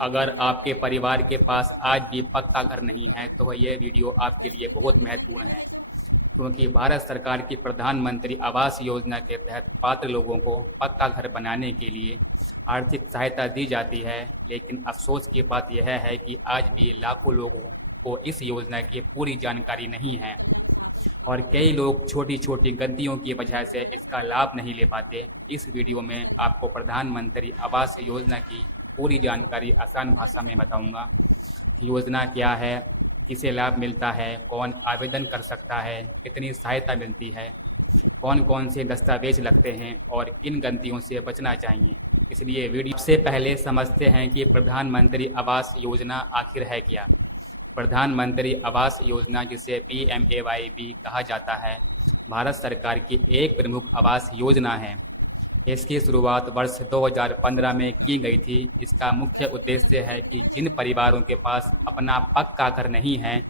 अगर आपके परिवार के पास आज भी पक्का घर नहीं है तो यह वीडियो आपके लिए बहुत महत्वपूर्ण है, क्योंकि भारत सरकार की प्रधानमंत्री आवास योजना के तहत पात्र लोगों को पक्का घर बनाने के लिए आर्थिक सहायता दी जाती है। लेकिन अफसोस की बात यह है कि आज भी लाखों लोगों को इस योजना की पूरी जानकारी नहीं है और कई लोग छोटी छोटी गलतियों की वजह से इसका लाभ नहीं ले पाते। इस वीडियो में आपको प्रधानमंत्री आवास योजना की पूरी जानकारी आसान भाषा में बताऊंगा। योजना क्या है, किसे लाभ मिलता है, कौन आवेदन कर सकता है, कितनी सहायता मिलती है, कौन कौन से दस्तावेज लगते हैं और किन गलतियों से बचना चाहिए। इसलिए वीडियो से पहले समझते हैं कि प्रधानमंत्री आवास योजना आखिर है क्या। प्रधानमंत्री आवास योजना, जिसे PMAY भी कहा जाता है, भारत सरकार की एक प्रमुख आवास योजना है। इसकी शुरुआत वर्ष 2015 में की गई थी। इसका मुख्य उद्देश्य है कि जिन परिवारों के पास अपना पक्का घर नहीं है,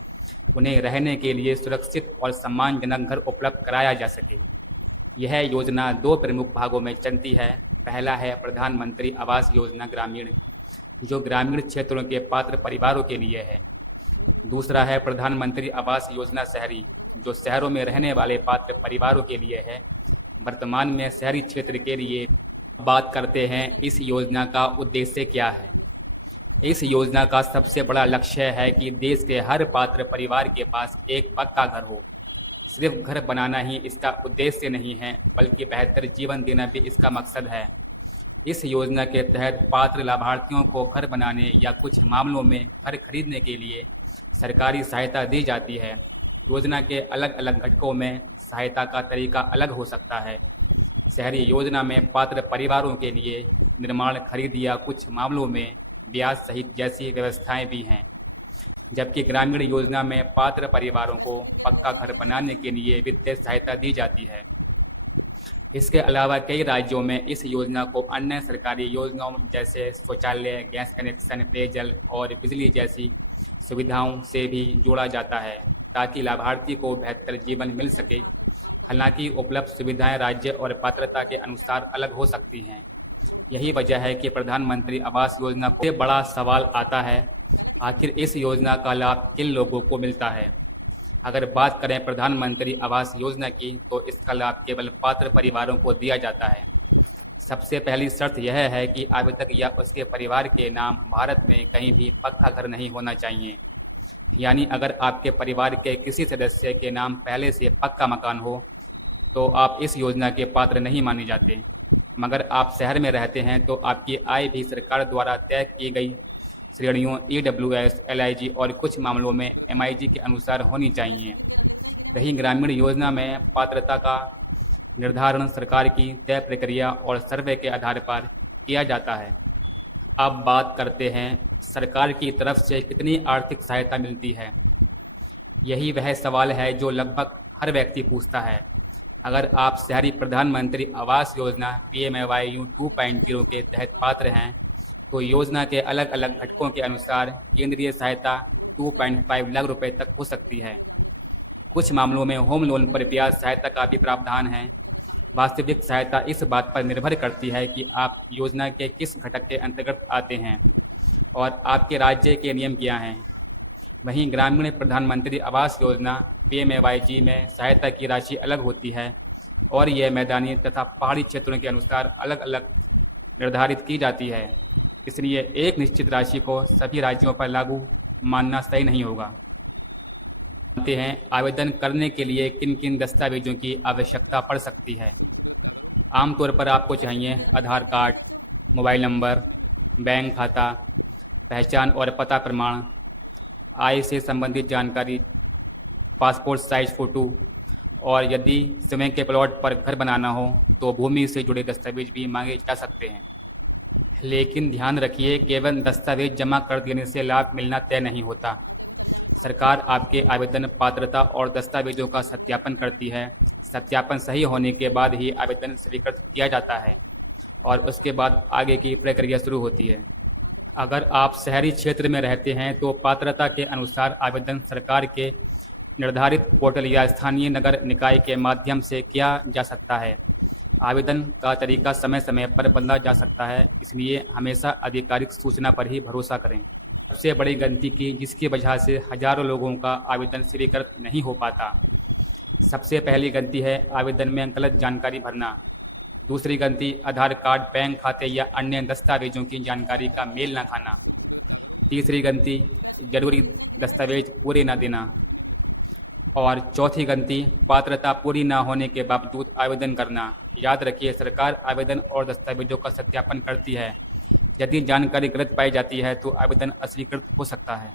उन्हें रहने के लिए सुरक्षित और सम्मानजनक घर उपलब्ध कराया जा सके। यह योजना दो प्रमुख भागों में चलती है। पहला है प्रधानमंत्री आवास योजना ग्रामीण, जो ग्रामीण क्षेत्रों के पात्र परिवारों के लिए है। दूसरा है प्रधानमंत्री आवास योजना शहरी, जो शहरों में रहने वाले पात्र परिवारों के लिए है। वर्तमान में शहरी क्षेत्र के लिए बात करते हैं। इस योजना का उद्देश्य क्या है। इस योजना का सबसे बड़ा लक्ष्य है कि देश के हर पात्र परिवार के पास एक पक्का घर हो। सिर्फ घर बनाना ही इसका उद्देश्य नहीं है, बल्कि बेहतर जीवन देना भी इसका मकसद है। इस योजना के तहत पात्र लाभार्थियों को घर बनाने या कुछ मामलों में घर खरीदने के लिए सरकारी सहायता दी जाती है। योजना के अलग अलग घटकों में सहायता का तरीका अलग हो सकता है। शहरी योजना में पात्र परिवारों के लिए निर्माण, खरीद या कुछ मामलों में ब्याज सहित जैसी व्यवस्थाएं भी हैं, जबकि ग्रामीण योजना में पात्र परिवारों को पक्का घर बनाने के लिए वित्तीय सहायता दी जाती है। इसके अलावा कई राज्यों में इस योजना को अन्य सरकारी योजनाओं जैसे शौचालय, गैस कनेक्शन, पेयजल और बिजली जैसी सुविधाओं से भी जोड़ा जाता है, ताकि लाभार्थी को बेहतर जीवन मिल सके। हालांकि उपलब्ध सुविधाएं राज्य और पात्रता के अनुसार अलग हो सकती हैं। यही वजह है कि प्रधानमंत्री आवास योजना को बड़ा सवाल आता है, आखिर इस योजना का लाभ किन लोगों को मिलता है। अगर बात करें प्रधानमंत्री आवास योजना की, तो इसका लाभ केवल पात्र परिवारों को दिया जाता है। सबसे पहली शर्त यह है कि आवेदक या उसके परिवार के नाम भारत में कहीं भी पक्का घर नहीं होना चाहिए। यानी अगर आपके परिवार के किसी सदस्य के नाम पहले से पक्का मकान हो, तो आप इस योजना के पात्र नहीं माने जाते। मगर आप शहर में रहते हैं तो आपकी आय भी सरकार द्वारा तय की गई श्रेणियों EWS, LIG और कुछ मामलों में MIG के अनुसार होनी चाहिए। रही ग्रामीण योजना में पात्रता का निर्धारण सरकार की तय प्रक्रिया और सर्वे के आधार पर किया जाता है। अब बात करते हैं सरकार की तरफ से कितनी आर्थिक सहायता मिलती है। यही वह सवाल है जो लगभग हर व्यक्ति पूछता है। अगर आप शहरी प्रधानमंत्री आवास योजना PMAY 2.0 के तहत पात्र हैं, तो योजना के अलग अलग घटकों के अनुसार केंद्रीय सहायता 2.5 लाख रुपए तक हो सकती है। कुछ मामलों में होम लोन पर ब्याज सहायता का भी प्रावधान है। वास्तविक सहायता इस बात पर निर्भर करती है कि आप योजना के किस घटक के अंतर्गत आते हैं और आपके राज्य के नियम क्या हैं। वहीं ग्रामीण प्रधानमंत्री आवास योजना PMAY में सहायता की राशि अलग होती है और यह मैदानी तथा पहाड़ी क्षेत्रों के अनुसार अलग अलग निर्धारित की जाती है। इसलिए एक निश्चित राशि को सभी राज्यों पर लागू मानना सही नहीं होगा। जानते हैं आवेदन करने के लिए किन किन दस्तावेजों की आवश्यकता पड़ सकती है। आमतौर पर आपको चाहिए आधार कार्ड, मोबाइल नंबर, बैंक खाता, पहचान और पता प्रमाण, आय से संबंधित जानकारी, पासपोर्ट साइज फोटो और यदि स्वयं के प्लॉट पर घर बनाना हो तो भूमि से जुड़े दस्तावेज भी मांगे जा सकते हैं। लेकिन ध्यान रखिए, केवल दस्तावेज जमा कर देने से लाभ मिलना तय नहीं होता। सरकार आपके आवेदन, पात्रता और दस्तावेजों का सत्यापन करती है। सत्यापन सही होने के बाद ही आवेदन स्वीकृत किया जाता है और उसके बाद आगे की प्रक्रिया शुरू होती है। अगर आप शहरी क्षेत्र में रहते हैं तो पात्रता के अनुसार आवेदन सरकार के निर्धारित पोर्टल या स्थानीय नगर निकाय के माध्यम से किया जा सकता है। आवेदन का तरीका समय समय पर बदला जा सकता है, इसलिए हमेशा आधिकारिक सूचना पर ही भरोसा करें। सबसे बड़ी गलती की जिसकी वजह से हजारों लोगों का आवेदन स्वीकृत नहीं हो पाता। सबसे पहली गलती है आवेदन में गलत जानकारी भरना। दूसरी गलती आधार कार्ड, बैंक खाते या अन्य दस्तावेजों की जानकारी का मेल न खाना। तीसरी गलती जरूरी दस्तावेज पूरे न देना। और चौथी गलती पात्रता पूरी न होने के बावजूद आवेदन करना। याद रखिए, सरकार आवेदन और दस्तावेजों का सत्यापन करती है। यदि जानकारी गलत पाई जाती है तो आवेदन अस्वीकृत हो सकता है।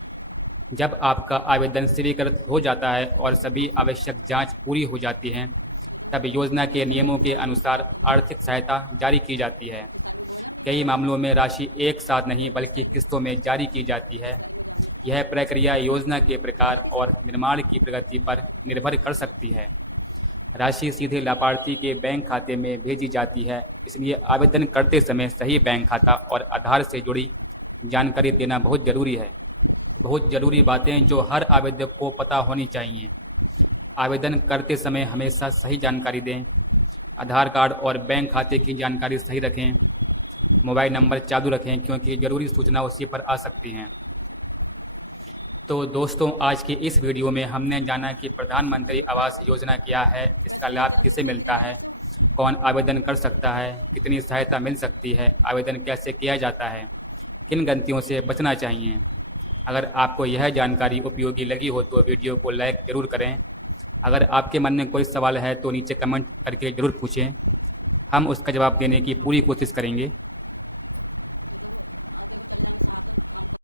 जब आपका आवेदन स्वीकृत हो जाता है और सभी आवश्यक जांच पूरी हो जाती है, तब योजना के नियमों के अनुसार आर्थिक सहायता जारी की जाती है। कई मामलों में राशि एक साथ नहीं बल्कि किस्तों में जारी की जाती है। यह प्रक्रिया योजना के प्रकार और निर्माण की प्रगति पर निर्भर कर सकती है। राशि सीधे लाभार्थी के बैंक खाते में भेजी जाती है, इसलिए आवेदन करते समय सही बैंक खाता और आधार से जुड़ी जानकारी देना बहुत जरूरी है। बहुत जरूरी बातें जो हर आवेदक को पता होनी चाहिए। आवेदन करते समय हमेशा सही जानकारी दें। आधार कार्ड और बैंक खाते की जानकारी सही रखें। मोबाइल नंबर चालू रखें क्योंकि जरूरी सूचना उसी पर आ सकती हैं। तो दोस्तों, आज की इस वीडियो में हमने जाना कि प्रधानमंत्री आवास योजना क्या है, इसका लाभ किसे मिलता है, कौन आवेदन कर सकता है, कितनी सहायता मिल सकती है, आवेदन कैसे किया जाता है, किन गलतियों से बचना चाहिए। अगर आपको यह जानकारी उपयोगी लगी हो तो वीडियो को लाइक जरूर करें। अगर आपके मन में कोई सवाल है तो नीचे कमेंट करके जरूर पूछें, हम उसका जवाब देने की पूरी कोशिश करेंगे।